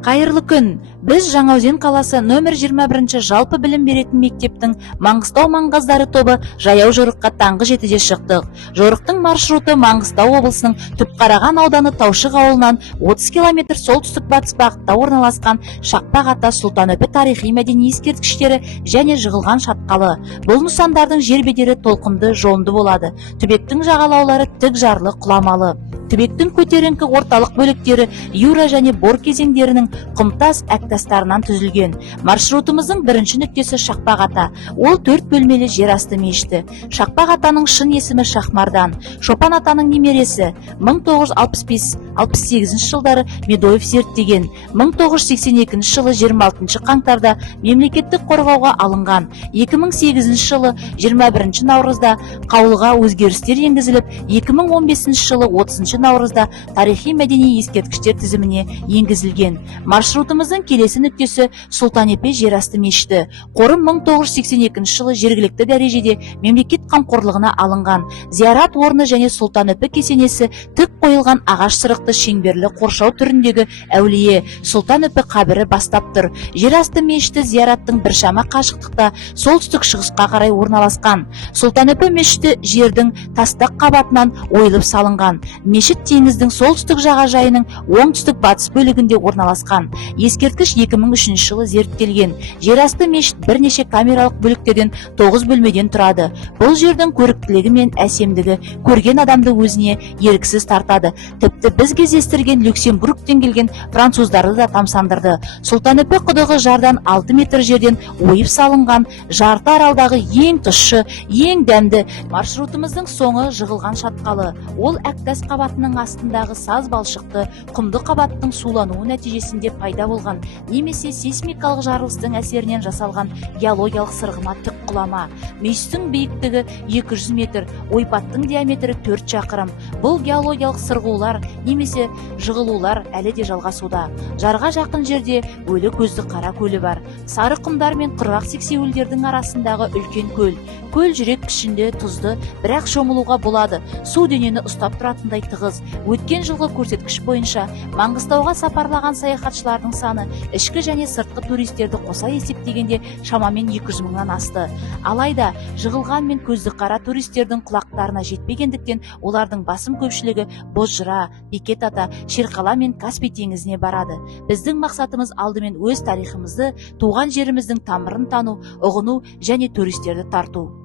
Қайырлы күн. Біз Жаңаөзен қаласы нөмір 21 жалпы білім беретін мектептің Маңғыстау маңғаздары тобы жаяу жорыққа таңғы 7-де шықтық. Жорықтың маршруты Маңғыстау облысының Түпқараған ауданы Таушық ауылынан 30 км солтүстік-батыс бағытта орналасқан Шақпақ-Ата Сұлтан-Өпі тарихи-мәдени ескерткіштері және жығылған шатқалы. Бұл нысандардың жер бедері толқынды, жонды болады. Түбектің жағалаулары тік жарлы, құламалы. Түбектің көтеріңкі орталық бөліктері Юра және Бор кезеңдерінің құмтас әктастарынан түзілген. Маршрутымыздың бірінші нүктесі Шақпақ-Ата. Ол 4 бөлмелі жер асты мешіті. Шақпақ-Атаның шын есімі Шахмардан. Шопан атаның немересі. 1965-68 жылдары Медоев зерттеген. 1982 жылы 26 қаңтарда мемлекеттік қорғауға алынған. 2008 жылы 21 наурызда қаулыға өзгерістер енгізіліп, 2015 жылы 30 наурызда тарихи-мәдени ескерткіштер тізіміне енгізілген. Маршрутымыздың келесі нүктесі Сұлтан-Өпе жерасты мешіті. Қорым 1982 жылы жергілікті дәрежеде мемлекет қамқорлығына алынған. Зиярат орны және Сұлтан-Өпе кесенесі тік қойылған ағаш сырықты шеңберлі қоршау түріндегі әулие Сұлтан-Өпе қабірі бастап тұр. Жерасты мешіті зияраттың біршама қашықтықта солтүстік-шығысқа қарай орналасқан. Сұлтан-Өпе мешіті жердің тастақ қабатынан ойылып салынған. Мешіт теңіздің солтүстік жағажайының оңтүстік-батыс бөлігінде орналасқан. Ескерткіш 2003 жылы зерттелген. Жерасты мешіт бірнеше камералық бөліктерден 9 бөлмеден тұрады. Бұл жердің көріктілігі мен әсемдігі көрген адамды өзіне еріксіз тартады. Тіпті біз кездестірген Люксембургтен келген француздарды да тамсандырды. Сұлтан-Өпе құдығы жардан 6 метр жерден ойып салынған, жарты аралдағы ең тұщы, ең дәмді. Маршрутымыздың соңы жығылған шатқалы. Ол әктас қабатының астындағы саз балшықты құмды қабаттың сулануы нәтижесінде пайда болған, немесе сейсмикалық жарылыстың әсерінен жасалған геологиялық сырғыма тік құлама. Мешіттің биіктігі 200 метр, ойпаттың диаметрі 4 шақырым. Бұл геологиялық сырғулар немесе жығылулар әлі де жалғасуда. Жарға жақын жерде Өлі көзді Қара көлі бар. Сары құмдар мен құрғақ сексеуілдердің арасындағы үлкен көл. Көл жүрек пішінде, тұзды, бірақ шомылуға болады. Су денені ұстап тұратындай тығыз. Өткен жылғы көрсеткіш бойынша Маңғыстауға сапарлаған саяхатшылардың саны ішкі және сыртқы туристерді қоса есептегенде шамамен 200 мыңнан асты. Алайда жығылған мен көзді қара туристердің құлақтарына жетпегендіктен олардың басым көпшілігі Бозжыра, Бекет ата, Шерқала мен Каспий теңізіне барады. Біздің мақсатымыз алдымен өз тарихымызды, туған жеріміздің тамырын тану, ұғыну және туристерді тарту.